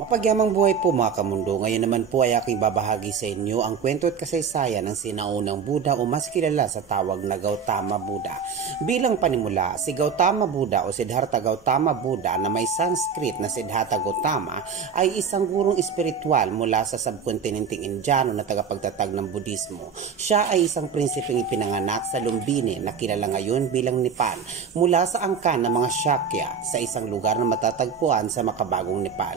Mapagyamang buhay po mga kamundo. Ngayon naman po ay aking babahagi sa inyo ang kwento at kasaysayan ng sinaunang Buddha o mas kilala sa tawag na Gautama Buddha. Bilang panimula, si Gautama Buddha o Siddhartha Gautama Buddha na may Sanskrit na Siddhartha Gautama ay isang gurong espiritual mula sa subkontinenteng Indiano na tagapagtatag ng Budismo. Siya ay isang prinsipeng ipinanganak sa Lumbini na kilala ngayon bilang Nepal mula sa angkan ng mga Shakya sa isang lugar na matatagpuan sa makabagong Nepal.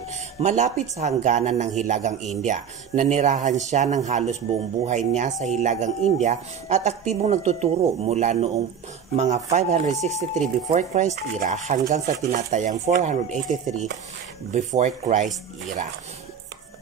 Malapit sa hangganan ng Hilagang India, nanirahan siya ng halos buong buhay niya sa Hilagang India at aktibong nagtuturo mula noong mga 563 before Christ era hanggang sa tinatayang 483 before Christ era.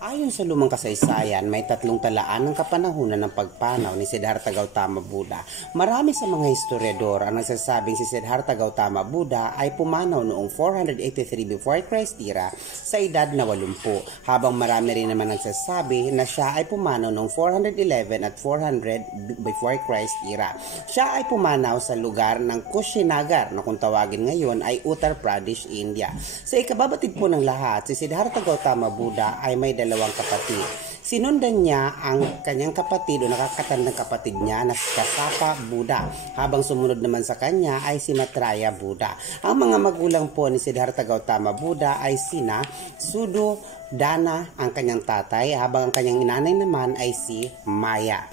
Ayon sa lumang kasaysayan, may 3 talaan ng kapanahunan ng pagpanaw ni Siddhartha Gautama Buddha. Marami sa mga historiador ang nagsasabing si Siddhartha Gautama Buddha ay pumanaw noong 483 before Christ era sa edad na 80, habang marami rin naman nagsasabi na siya ay pumanaw noong 411 at 400 before Christ era. Siya ay pumanaw sa lugar ng Kushinagar na kung tawagin ngayon ay Uttar Pradesh, India. Sa ikababatid po ng lahat, si Siddhartha Gautama Buddha ay may dalawang kapatid. Sinundan niya ang kanyang kapatid o nakakatandang kapatid niya na si Kassapa Buddha, habang sumunod naman sa kanya ay si Maitreya Buddha. Ang mga magulang po ni Siddhartha Gautama Buddha ay sina Suddhodana ang kanyang tatay, habang ang kanyang inanay naman ay si Maya.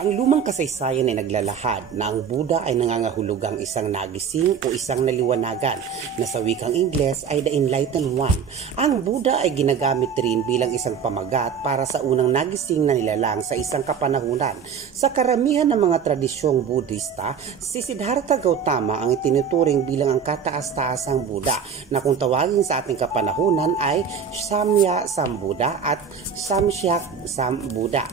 Ang lumang kasaysayan ay naglalahad na ang Buddha ay nangangahulugang isang nagising o isang naliwanagan na sa wikang Ingles ay the Enlightened One. Ang Buddha ay ginagamit rin bilang isang pamagat para sa unang nagising na nilalang sa isang kapanahunan. Sa karamihan ng mga tradisyong Budista, si Siddhartha Gautama ang itinuturing bilang ang kataas-taasang Buddha na kung tawagin sa ating kapanahunan ay Samya Sambuddha at Samsyak Sambuddha.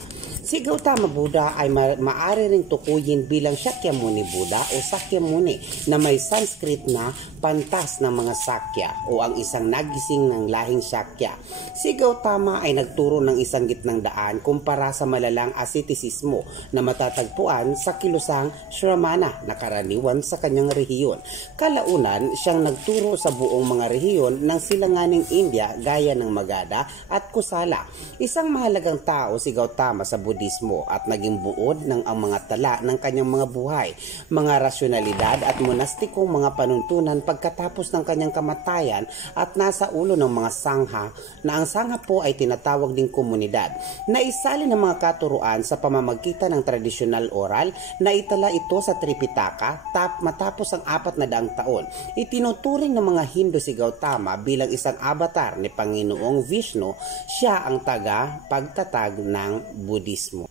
Si Gautama Buddha ay maaari ring tukuyin bilang Shakyamuni Buddha o Sakyamuni na may Sanskrit na pantas ng mga Sakya o ang isang nagising ng lahing Shakya. Si Gautama ay nagturo ng isang gitnang daan kumpara sa malalang ascetisismo na matatagpuan sa kilusang Shramana na karaniwan sa kanyang rehiyon. Kalaunan, siyang nagturo sa buong mga rehiyon ng silanganing India gaya ng Magadha at Kusala. Isang mahalagang tao si Gautama sa Budismo at naging buod ng ang mga tala ng kanyang mga buhay, mga rasyonalidad at monastikong mga panuntunan pagkatapos ng kanyang kamatayan at nasa ulo ng mga sangha na ang sangha po ay tinatawag ding komunidad. Naisali ng mga katuruan sa pamamagitan ng tradisyonal oral na itala ito sa Tripitaka matapos ang 400 taon. Itinuturing ng mga Hindu si Gautama bilang isang avatar ni Panginoong Vishnu. Siya ang taga-pagtatag ng Budismo.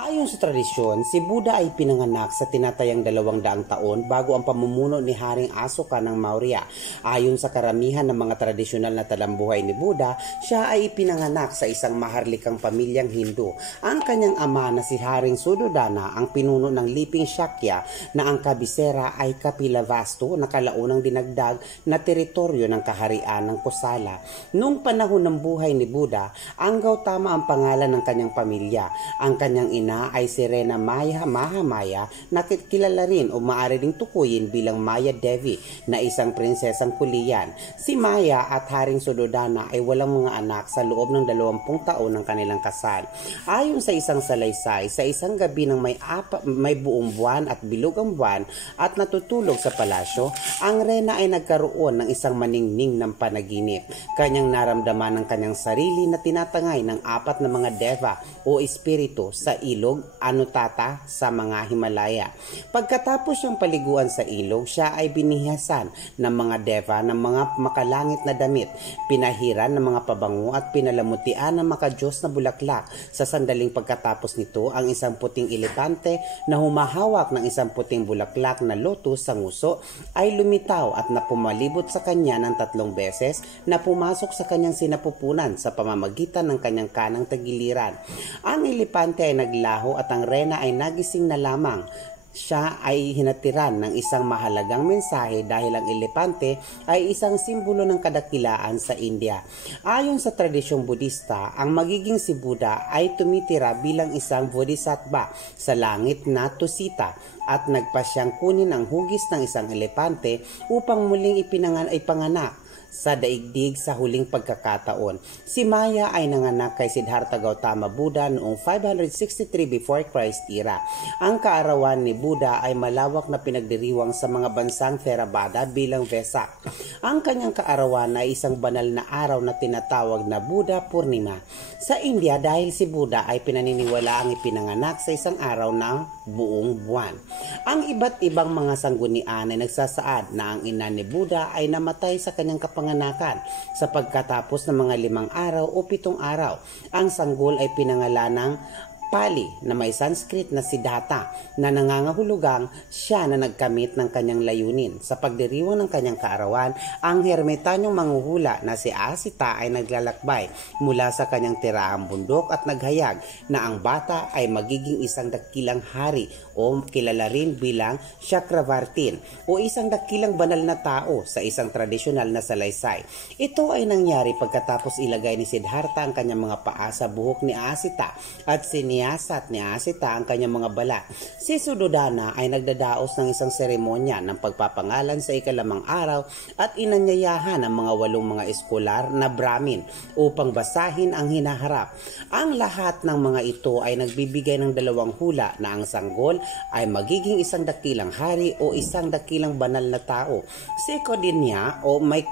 Ayon sa tradisyon, si Buddha ay pinanganak sa tinatayang 200 taon bago ang pamumuno ni Haring Asoka ng Maurya. Ayon sa karamihan ng mga tradisyonal na talambuhay ni Buddha, siya ay ipinanganak sa isang maharlikang pamilyang Hindu. Ang kanyang ama na si Haring Suddhodana ang pinuno ng Liping Shakya na ang kabisera ay Kapilavastu na kalaunang dinagdag na teritoryo ng kaharian ng Kosala. Noong panahon ng buhay ni Buddha, ang Gautama ang pangalan ng kanyang pamilya. Ang kanyang ina ay si Rena Maya Mahamaya na kilala rin o maaari ding tukuyin bilang Maya Devi na isang prinsesang Kulian. Si Maya at Haring Suddhodana ay walang mga anak sa loob ng 20 taon ng kanilang kasal. Ayon sa isang salaysay, sa isang gabi ng may buong buwan at bilog ang buwan at natutulog sa palasyo, ang Rena ay nagkaroon ng isang maningning ng panaginip. Kanyang naramdaman ng kanyang sarili na tinatangay ng 4 na mga deva o espiritu sa ilog Anutata sa mga Himalaya. Pagkatapos siyang paliguan sa ilog, siya ay binihasan ng mga deva ng mga makalangit na damit, pinahiran ng mga pabango at pinalamutian ng makadiyos na bulaklak. Sa sandaling pagkatapos nito, ang isang puting elepante na humahawak ng isang puting bulaklak na lotus sa nguso ay lumitaw at napumalibot sa kanya ng 3 beses na pumasok sa kanyang sinapupunan sa pamamagitan ng kanyang kanang tagiliran. Ang elepante ay naglaho at ang Rena ay nagising na lamang. Siya ay hinatiran ng isang mahalagang mensahe dahil ang elepante ay isang simbolo ng kadakilaan sa India. Ayon sa tradisyong Budista, ang magiging si Buddha ay tumitira bilang isang bodhisattva sa langit na tusita at nagpasyang kunin ang hugis ng isang elepante upang muling ipanganak sa daigdig sa huling pagkakataon. Si Maya ay nanganak kay Siddhartha Gautama Buddha noong 563 before Christ era. Ang kaarawan ni Buddha ay malawak na pinagdiriwang sa mga bansang Theravada bilang Vesak. Ang kanyang kaarawan ay isang banal na araw na tinatawag na Buddha Purnima. Sa India, dahil si Buddha ay pinaniniwala ang ipinanganak sa isang araw ng buong buwan. Ang iba't ibang mga sanggunian ay nagsasaad na ang ina ni Buddha ay namatay sa kanyang kapanganakan sa pagkatapos ng mga 5 araw o 7 araw. Ang sanggol ay pinangalanang Pali na may Sanskrit na Siddhartha na nangangahulugang siya na nagkamit ng kanyang layunin. Sa pagdiriwang ng kanyang kaarawan, ang hermetanyong manghuhula na si Asita ay naglalakbay mula sa kanyang tirahang bundok at naghayag na ang bata ay magiging isang dakilang hari o kilala rin bilang Chakravartin o isang dakilang banal na tao sa isang tradisyonal na salaysay. Ito ay nangyari pagkatapos ilagay ni Siddhartha ang kanyang mga paa sa buhok ni Asita at siniyasat ni Asita ang kanyang mga balat. Si Suddhodana ay nagdadaos ng isang seremonya ng pagpapangalan sa ikalamang araw at inanyayahan ang mga 8 mga eskolar na Brahmin upang basahin ang hinaharap. Ang lahat ng mga ito ay nagbibigay ng 2 hula na ang sanggol ay magiging isang dakilang hari o isang dakilang banal na tao. Si Kaudinya o may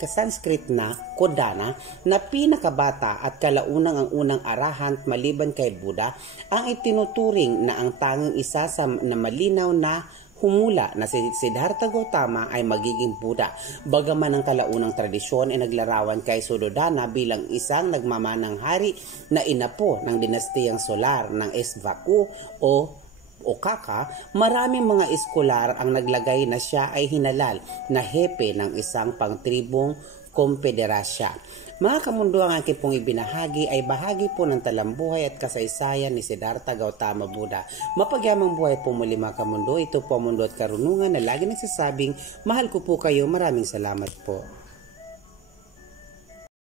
Sanskrit na Kodana na pinakabata at kalaunang ang unang arahant maliban kay Buddha, ang itinuturing na ang tanging isa sa na malinaw na humula na si Siddhartha Gautama ay magiging Buddha. Bagaman ang kalaunang tradisyon ay naglarawan kay Suddhodana bilang isang nagmamanang hari na inapo ng dinastiyang solar ng Esvaku o Kaka, maraming mga eskolar ang naglagay na siya ay hinalal na hepe ng isang pangtribong kompederasya. Mga kamundo, ang aking pong ibinahagi ay bahagi po ng talambuhay at kasaysayan ni Siddhartha Gautama Buddha. Mapagyamang buhay po muli mga kamundo. Ito po ang Mundo at Karunungan na lagi nagsasabing, mahal ko po kayo. Maraming salamat po.